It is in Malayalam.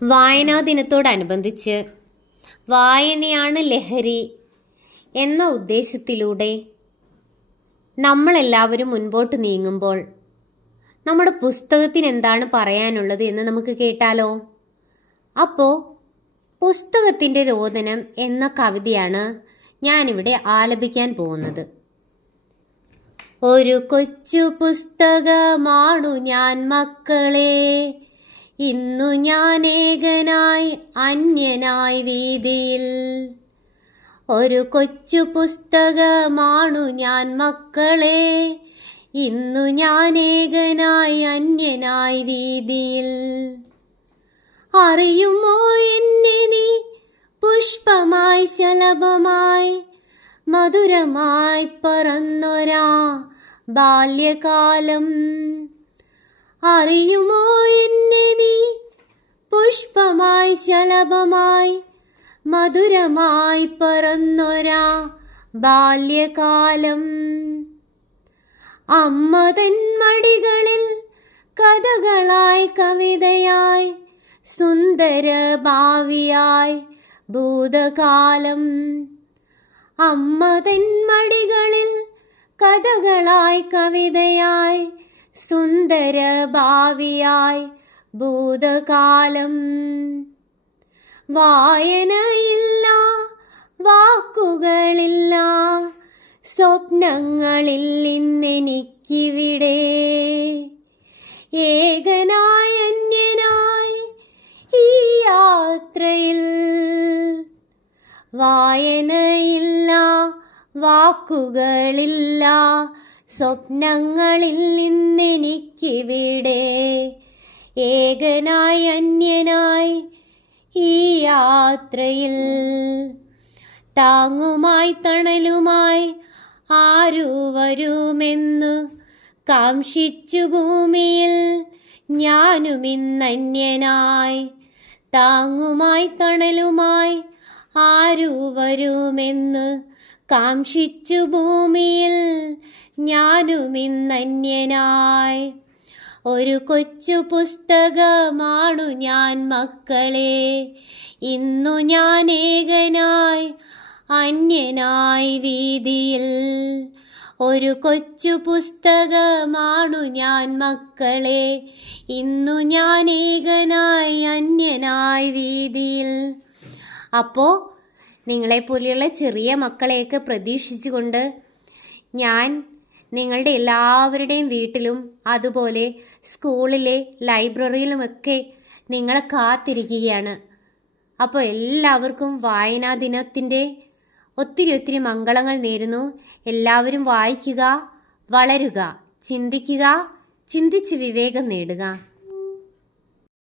വായനാ ദിനത്തോടനുബന്ധിച്ച് വായനയാണ് ലഹരി എന്ന ഉദ്ദേശത്തിലൂടെ നമ്മളെല്ലാവരും മുൻപോട്ട് നീങ്ങുമ്പോൾ നമ്മുടെ പുസ്തകത്തിന് എന്താണ് പറയാനുള്ളത് എന്ന് നമുക്ക് കേട്ടാലോ? അപ്പോൾ പുസ്തകത്തിൻ്റെ രോദനം എന്ന കവിതയാണ് ഞാനിവിടെ ആലപിക്കാൻ പോകുന്നത്. ഒരു കൊച്ചു പുസ്തകമാണു ഞാൻ മക്കളെ, ഇന്നു ഞാൻ ഏകനായി അന്യനായി വീതിയിൽ. ഒരു കൊച്ചു പുസ്തകമാണു ഞാൻ മക്കളെ, ഇന്നു ഞാൻ ഏകനായി അന്യനായി വീതിയിൽ. അറിയുമോ എന്നെ നീ പുഷ്പമായി ശലഭമായി മധുരമായി പറന്നൊരാ ബാല്യകാലം. അറിയുമോ എന്നെ നീ പുഷ്പമായി ശലഭമായി മധുരമായി പറന്നൊരാ ബാല്യകാലം. അമ്മ തൻ മടികളിൽ കഥകളായി കവിതയായി സുന്ദര ഭാവിയായി ഭൂതകാലം. അമ്മ തൻ മടികളിൽ കഥകളായി കവിതയായി സുന്ദര ഭാവിയായി ഭൂതകാലം. വായനയില്ല, വാക്കുകളില്ല, സ്വപ്നങ്ങളിൽ ഇന്നെനിക്കിവിടെ. ഏകനായി അന്യനായി ഈ യാത്രയിൽ. വായനയില്ല, വാക്കുകളില്ല, സ്വപ്നങ്ങളിൽ ഇന്നെനിക്കിവിടെ. ഏകനായി അന്യനായി ഈ യാത്രയിൽ. താങ്ങുമായി തണലുമായി ആരു വരുമെന്നു കാംക്ഷിച്ചു ഭൂമിയിൽ ഞാനുമിന്നന്യനായി. താങ്ങുമായി തണലുമായി ആരു വരുമെന്ന് കാംക്ഷിച്ചു ഭൂമിയിൽ ഞാനുമിന്നന്യനായി. ഒരു കൊച്ചു പുസ്തകമാണു ഞാൻ മക്കളെ, ഇന്നു ഞാൻ ഏകനായി അന്യനായി വീതിയിൽ. ഒരു കൊച്ചു പുസ്തകമാണു ഞാൻ മക്കളെ, ഇന്നു ഞാൻ ഏകനായി അന്യനായി വീതിയിൽ. അപ്പോൾ നിങ്ങളെപ്പോലെയുള്ള ചെറിയ മക്കളെയൊക്കെ പ്രതീക്ഷിച്ചുകൊണ്ട് ഞാൻ നിങ്ങളുടെ എല്ലാവരുടെയും വീട്ടിലും അതുപോലെ സ്കൂളിലെ ലൈബ്രറിയിലുമൊക്കെ നിങ്ങളെ കാത്തിരിക്കുകയാണ്. അപ്പോൾ എല്ലാവർക്കും വായനാ ദിനത്തിൻ്റെ ഒത്തിരി മംഗളങ്ങൾ നേരുന്നു. എല്ലാവരും വായിക്കുക, വളരുക, ചിന്തിക്കുക, ചിന്തിച്ച് വിവേകം നേടുക.